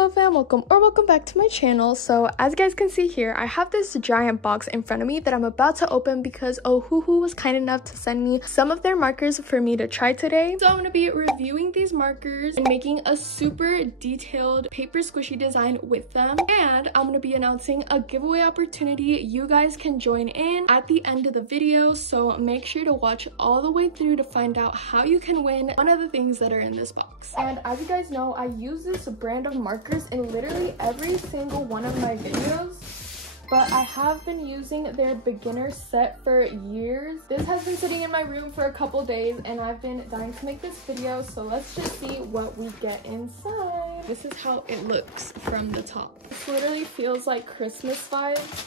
hello fam, welcome back to my channel. So as you guys can see here, I have this giant box in front of me that I'm about to open because Ohuhu was kind enough to send me some of their markers for me to try today. So I'm going to be reviewing these markers and making a super detailed paper squishy design with them, and I'm going to be announcing a giveaway opportunity you guys can join in at the end of the video, so make sure to watch all the way through to find out how you can win one of the things that are in this box. And as you guys know, I use this brand of markers in literally every single one of my videos, but I have been using their beginner set for years. This has been sitting in my room for a couple days and I've been dying to make this video, so let's just see what we get inside. This is how it looks from the top. This literally feels like Christmas vibes.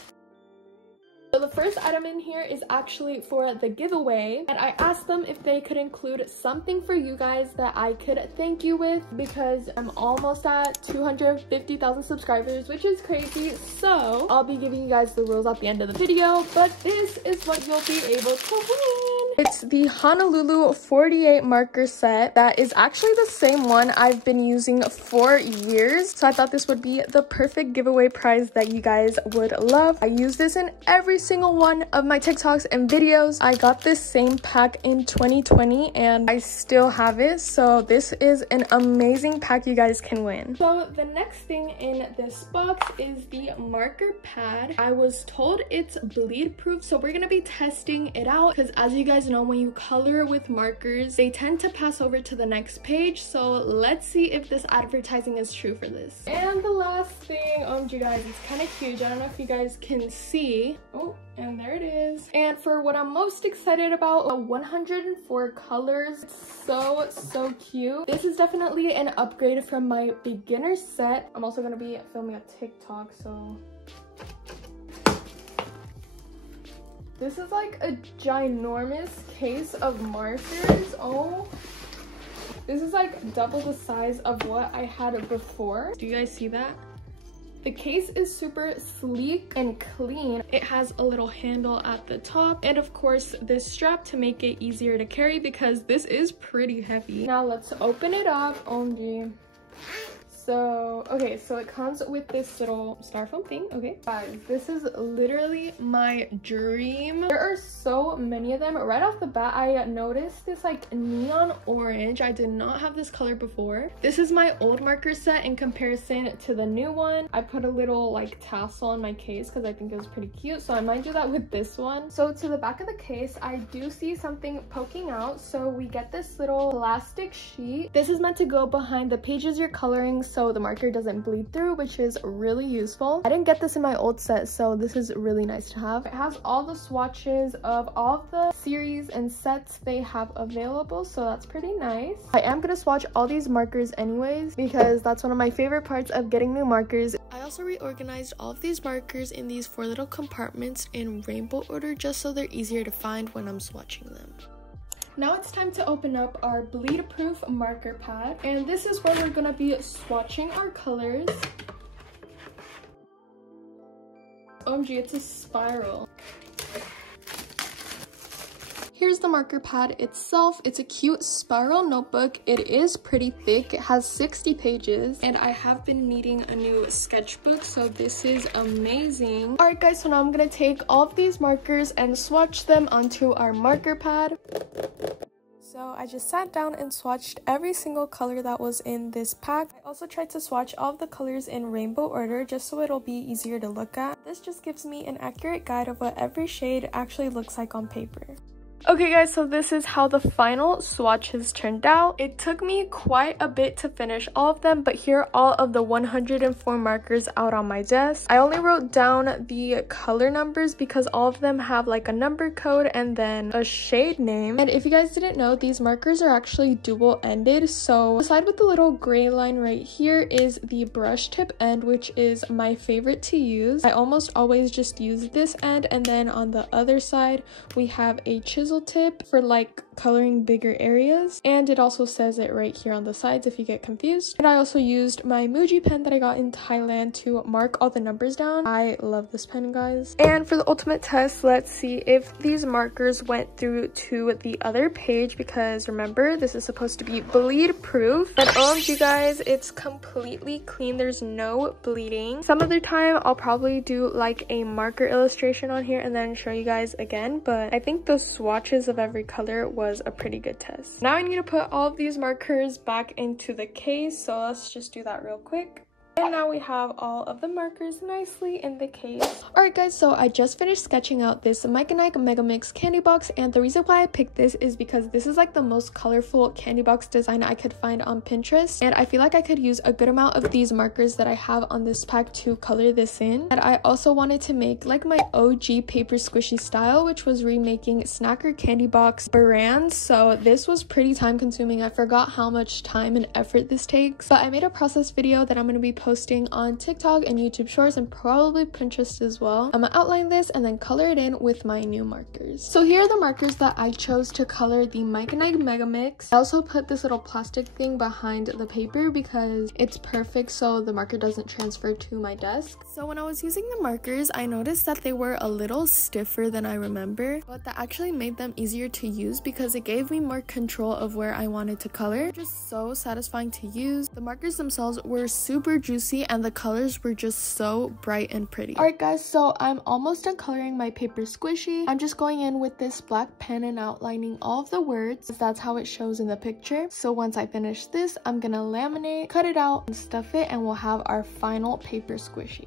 So the first item in here is actually for the giveaway, and I asked them if they could include something for you guys that I could thank you with, because I'm almost at 250,000 subscribers, which is crazy. So I'll be giving you guys the rules at the end of the video, but this is what you'll be able to win. It's the Honolulu 48 marker set. That is actually the same one I've been using for years, so I thought this would be the perfect giveaway prize that you guys would love. I use this in every single one of my TikToks and videos. I got this same pack in 2020 and I still have it, so this is an amazing pack you guys can win. So the next thing in this box is the marker pad. I was told it's bleed proof, so we're gonna be testing it out because, as you guys know, when you color with markers, they tend to pass over to the next page. So let's see if this advertising is true for this. And the last thing, OMG guys, it's kind of huge. I don't know if you guys can see. Oh, and there it is. And for what I'm most excited about, 104 colors. It's so cute. This is definitely an upgrade from my beginner set. I'm also going to be filming a TikTok, so this is like a ginormous case of markers. Oh, this is like double the size of what I had before. Do you guys see that? The case is super sleek and clean. It has a little handle at the top, and of course this strap to make it easier to carry because this is pretty heavy. Now let's open it up. OMG. So, okay, so it comes with this little styrofoam thing. Okay, guys, this is literally my dream. There are so many of them. Right off the bat, I noticed this like neon orange. I did not have this color before. This is my old marker set in comparison to the new one. I put a little like tassel on my case because I think it was pretty cute, so I might do that with this one. So to the back of the case, I do see something poking out. So we get this little plastic sheet. This is meant to go behind the pages you're coloring, so the marker doesn't bleed through, which is really useful. I didn't get this in my old set, so this is really nice to have. It has all the swatches of all the series and sets they have available, so that's pretty nice. I am gonna swatch all these markers anyways because that's one of my favorite parts of getting new markers. I also reorganized all of these markers in these 4 little compartments in rainbow order just so they're easier to find when I'm swatching them. Now it's time to open up our bleed proof marker pad, and this is where we're gonna be swatching our colors. OMG, it's a spiral. Here's the marker pad itself. It's a cute spiral notebook. It is pretty thick. It has 60 pages, and I have been needing a new sketchbook, so this is amazing. Alright guys, so now I'm gonna take all of these markers and swatch them onto our marker pad. So I just sat down and swatched every single color that was in this pack. I also tried to swatch all of the colors in rainbow order just so it'll be easier to look at. This just gives me an accurate guide of what every shade actually looks like on paper. Okay guys, so this is how the final swatches turned out. It took me quite a bit to finish all of them, but here are all of the 104 markers out on my desk. I only wrote down the color numbers because all of them have like a number code and then a shade name. And if you guys didn't know, these markers are actually dual-ended. So the side with the little gray line right here is the brush tip end, which is my favorite to use. I almost always just use this end, and then on the other side we have a chisel pencil tip for like coloring bigger areas, and it also says it right here on the sides if you get confused. And I also used my Muji pen that I got in Thailand to mark all the numbers down. I love this pen, guys. And for the ultimate test, let's see if these markers went through to the other page, because remember, this is supposed to be bleed proof. And you guys, it's completely clean. There's no bleeding. Some other time I'll probably do like a marker illustration on here and then show you guys again, but I think the swatches of every color was a pretty good test. Now I need to put all of these markers back into the case, so let's just do that real quick. And now we have all of the markers nicely in the case. Alright guys, so I just finished sketching out this Mike and Ike Mega Mix candy box, and the reason why I picked this is because this is like the most colorful candy box design I could find on Pinterest, and I feel like I could use a good amount of these markers that I have on this pack to color this in. And I also wanted to make like my OG paper squishy style, which was remaking Snacker candy box brands, so this was pretty time consuming. I forgot how much time and effort this takes, but I made a process video that I'm going to be posting on TikTok and YouTube Shorts and probably Pinterest as well. I'm gonna outline this and then color it in with my new markers. So here are the markers that I chose to color the Mike and Ike Mega Mix. I also put this little plastic thing behind the paper because it's perfect so the marker doesn't transfer to my desk. So when I was using the markers, I noticed that they were a little stiffer than I remember, but that actually made them easier to use because it gave me more control of where I wanted to color. Just so satisfying to use. The markers themselves were super juicy and the colors were just so bright and pretty. Alright guys, so I'm almost done coloring my paper squishy. I'm just going in with this black pen and outlining all of the words, if that's how it shows in the picture. So once I finish this, I'm gonna laminate, cut it out, and stuff it, and we'll have our final paper squishy.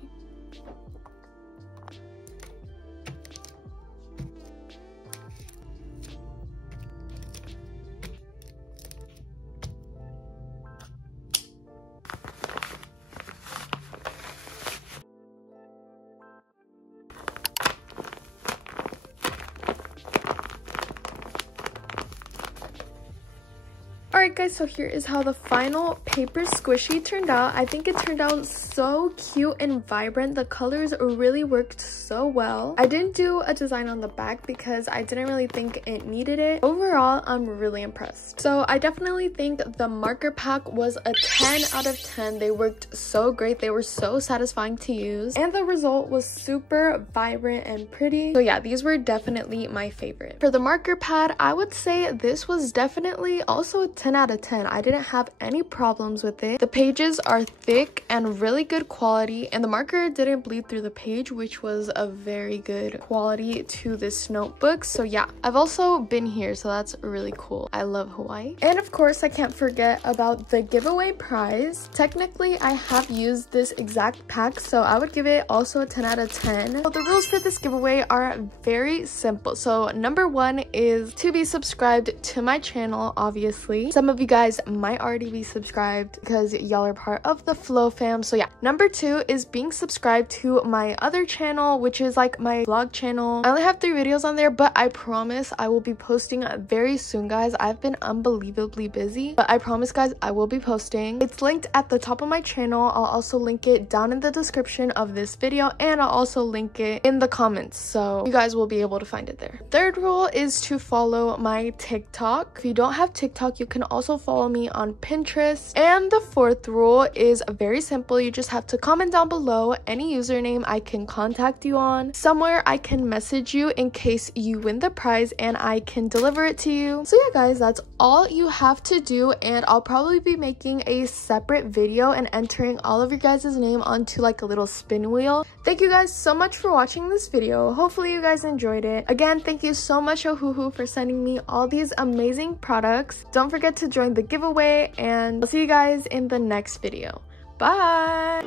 Alright guys, so here is how the final paper squishy turned out. I think it turned out so cute and vibrant. The colors really worked so well. I didn't do a design on the back because I didn't really think it needed it. Overall, I'm really impressed. So I definitely think the marker pack was a 10 out of 10. They worked so great. They were so satisfying to use. And the result was super vibrant and pretty. So yeah, these were definitely my favorite. For the marker pad, I would say this was definitely also a 10 out of 10. I didn't have any problems with it. The pages are thick and really good quality, and the marker didn't bleed through the page, which was a very good quality to this notebook. So yeah, I've also been here, so that's really cool. I love Hawaii. And of course, I can't forget about the giveaway prize. Technically, I have used this exact pack, so I would give it also a 10 out of 10. So the rules for this giveaway are very simple. So number 1 is to be subscribed to my channel, obviously. Some of you guys might already be subscribed because y'all are part of the Flow fam. So yeah, number 2 is being subscribed to my other channel, which is like my vlog channel. I only have 3 videos on there, but I promise I will be posting very soon, guys. I've been unbelievably busy, but I promise, guys, I will be posting. It's linked at the top of my channel. I'll also link it down in the description of this video, and I'll also link it in the comments, so you guys will be able to find it there. Third rule is to follow my TikTok. If you don't have TikTok, you can also follow me on Pinterest. And the fourth rule is very simple. You just have to comment down below any username I can contact you on, somewhere I can message you in case you win the prize, and I can deliver it to you. So yeah, guys, that's all you have to do, and I'll probably be making a separate video and entering all of your guys' name onto like a little spin wheel. Thank you guys so much for watching this video. Hopefully you guys enjoyed it. Again, thank you so much, Ohuhu, for sending me all these amazing products. Don't forget to join the giveaway, and I'll see you guys in the next video. Bye!